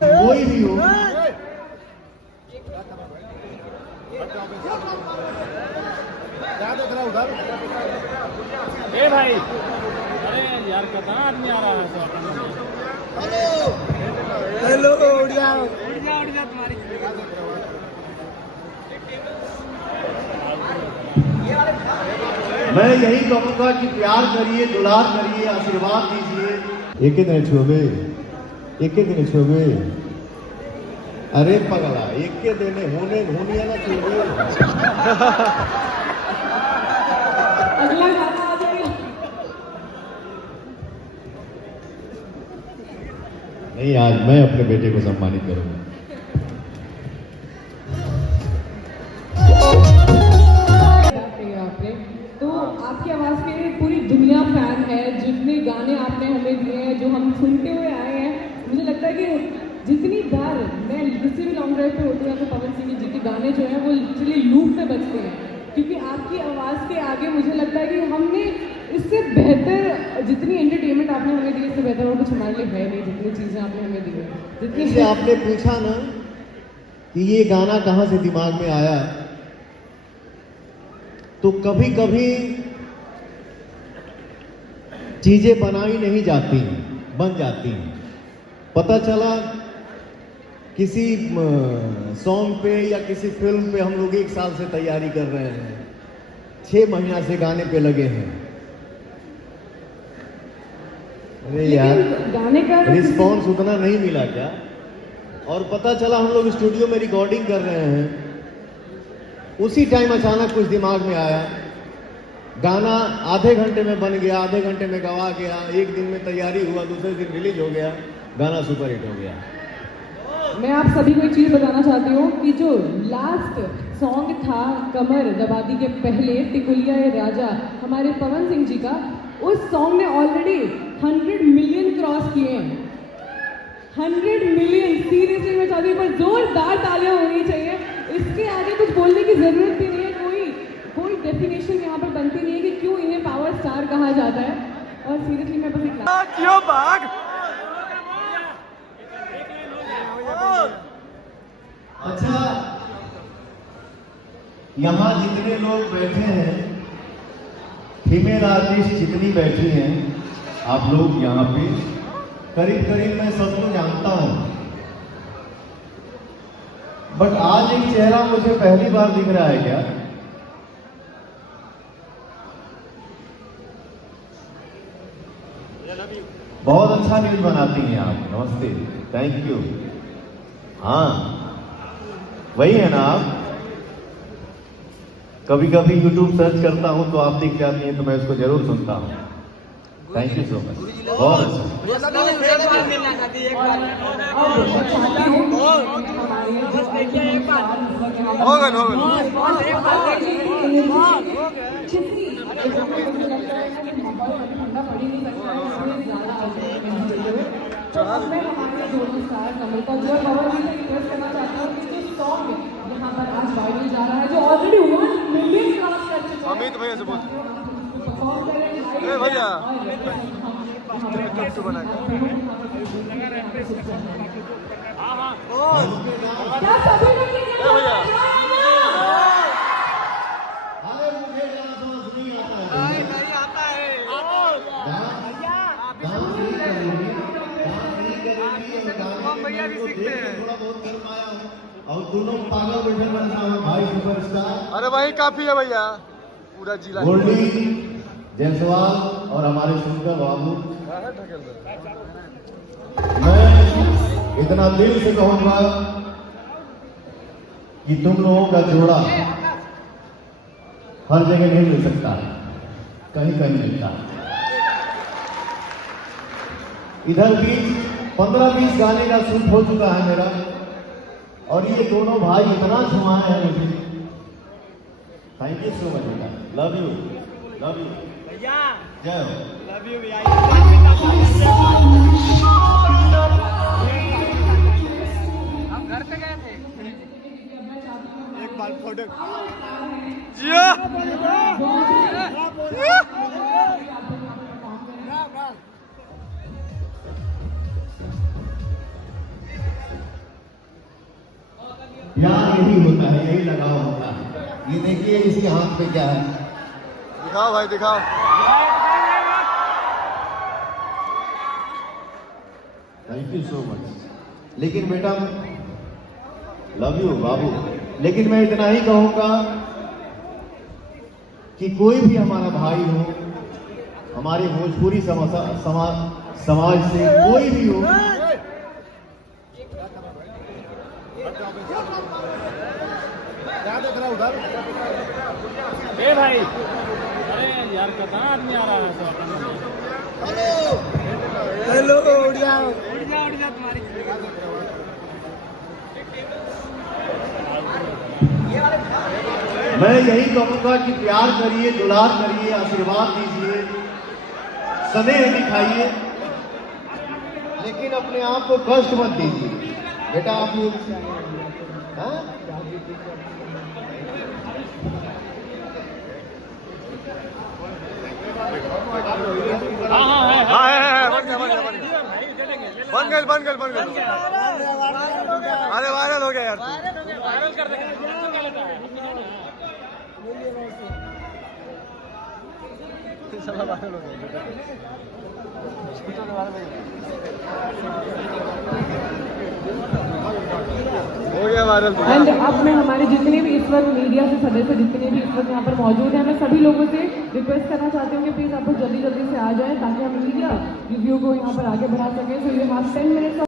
कोई भी हो, उधर ए भाई, अरे यार कितना आदमी आ रहा है। हेलो उड़ जाओ तुम्हारी। मैं यही कहूंगा कि प्यार करिए, दुलार करिए, आशीर्वाद दीजिए। एक दिन छुबे, एक दिन छुबे, अरे पगला एक के दिन होने होनिया ना छुबे। अगला गाना आ जाएगा। नहीं, आज मैं अपने बेटे को सम्मानित करूंगा। तो आपकी आवाज के पूरी दुनिया फैन है। जितने गाने आपने हमें दिए हैं, जो हम सुनते हुए आए हैं, मुझे लगता है कि जितनी बार मैं किसी भी लॉन्ग ड्राइव पे होती हूँ तो पवन सिंह जी के गाने जो हैं वो लिटरली लूप में बजते हैं, क्योंकि आपकी आवाज़ के आगे मुझे लगता है कि हमने इससे बेहतर, जितनी एंटरटेनमेंट आपने हमें दी इससे बेहतर और कुछ हमारे लिए है नहीं। जितनी चीज़ें आपने हमें दी हैं, जितनी जैसे आपने पूछा ना कि ये गाना कहाँ से दिमाग में आया, तो कभी कभी चीजें बनाई नहीं जाती, बन जाती। पता चला किसी सॉन्ग पे या किसी फिल्म पे हम लोग 1 साल से तैयारी कर रहे हैं, 6 महीना से गाने पे लगे हैं। अरे यार, गाने का रिस्पॉन्स उतना नहीं मिला क्या? और पता चला हम लोग स्टूडियो में रिकॉर्डिंग कर रहे हैं, उसी टाइम अचानक कुछ दिमाग में आया, गाना आधे घंटे में बन गया, आधे घंटे में गवा गया, 1 दिन में तैयारी हुआ, दूसरे दिन रिलीज हो गया, गाना सुपरहिट हो गया। मैं आप सभी को एक चीज़ बताना चाहती हूँ कि जो लास्ट सॉन्ग था कमर दबादी के पहले, टिकुलिया ये राजा, हमारे पवन सिंह जी का, उस सॉन्ग ने ऑलरेडी 100 मिलियन क्रॉस किए हैं। 100 मिलियन, सीरियसली मैं चाहती हूँ, पर जोरदार तालियां होनी चाहिए। इसके आगे कुछ बोलने की जरूरत भी नहीं है, कोई डेफिनेशन यहाँ पर बनती नहीं है कि क्यों इन्हें पावर स्टार कहा जाता है। और सीरियसली मैं बस एक अच्छा, यहाँ जितने लोग बैठे हैं, फीमेल आर्टिस्ट जितनी बैठी हैं, आप लोग यहाँ पे करीब करीब मैं सबको जानता हूँ, बट आज एक चेहरा मुझे पहली बार दिख रहा है। क्या बहुत अच्छा न्यूज बनाती हैं आप, नमस्ते, थैंक यू। हाँ, वही है ना आप? कभी कभी YouTube सर्च करता हूं तो आप दिख जाती हैं, तो मैं उसको जरूर सुनता हूं। थैंक यू सो मच, बहुत अच्छा। तो अब मैं हमारे दोनों स्टार नम्रता जो पवन जी से रिक्वेस्ट करना चाहता हूँ कि जो सॉन्ग यहाँ पर आज वायरल जा रहा है, जो ऑलरेडी 1 मिलियन क्रॉस कर चुका है, अमित भैया से बोल परफॉर्म करें। ए भैया क्या सभी लोग ये ए भैया अरे मुझे गाना समझ नहीं आता है। नहीं आता है। भैया भी सीखते हैं। थोड़ा बहुत कर पाया हूँ, और दोनों पागल बैठे बनता हूँ भाई सुपरस्टार। अरे वही काफी है भैया, पूरा जिला। गोल्डी जायसवाल और हमारे सुंदर बाबू, मैं इतना दिल से कहूंगा कि तुम लोगों का जोड़ा हर जगह नहीं मिल सकता, कहीं कहीं मिलता है। इधर भी 15-20 गाने का शूट हो चुका है मेरा, और ये दोनों भाई इतना झुमाए हैं मुझे। थैंक यू सो मच बेटा, लव यू, लव यू भैया, जय हो, लव यू भैया। हम घर पे गए थे। जिया प्यार यही होता है, यही लगाव होता है। ये देखिए इसके हाथ पे क्या है। दिखाओ भाई दिखाओ। Thank you so much. लेकिन बेटा लव यू बाबू, लेकिन मैं इतना ही कहूंगा कि कोई भी हमारा भाई हो, हमारे भोजपुरी समाज से कोई भी हो, ए भाई, अरे यार कितना आदमी आ रहा है हेलो उड़िया तुम्हारी। मैं यही कहूंगा कि प्यार करिए, दुलार करिए, आशीर्वाद दीजिए, स्नेह दिखाइए, लेकिन अपने आप को कष्ट मत दीजिए। बेटा आप लोग हाँ? हाँ है बन गया बन गया। अरे वायरल हो गया यार। वायरल कर देंगे। हो गया वायरल। एंड अब मैं हमारे जितने भी इस वक्त मीडिया से सदस्य जितने भी इस वक्त यहाँ पर मौजूद हैं, मैं सभी लोगों से रिक्वेस्ट करना चाहती हूँ कि प्लीज आप लोग जल्दी जल्दी से आ जाएं ताकि हम मीडिया रिव्यू को यहाँ पर आगे बढ़ा सकें। So you have 10 minutes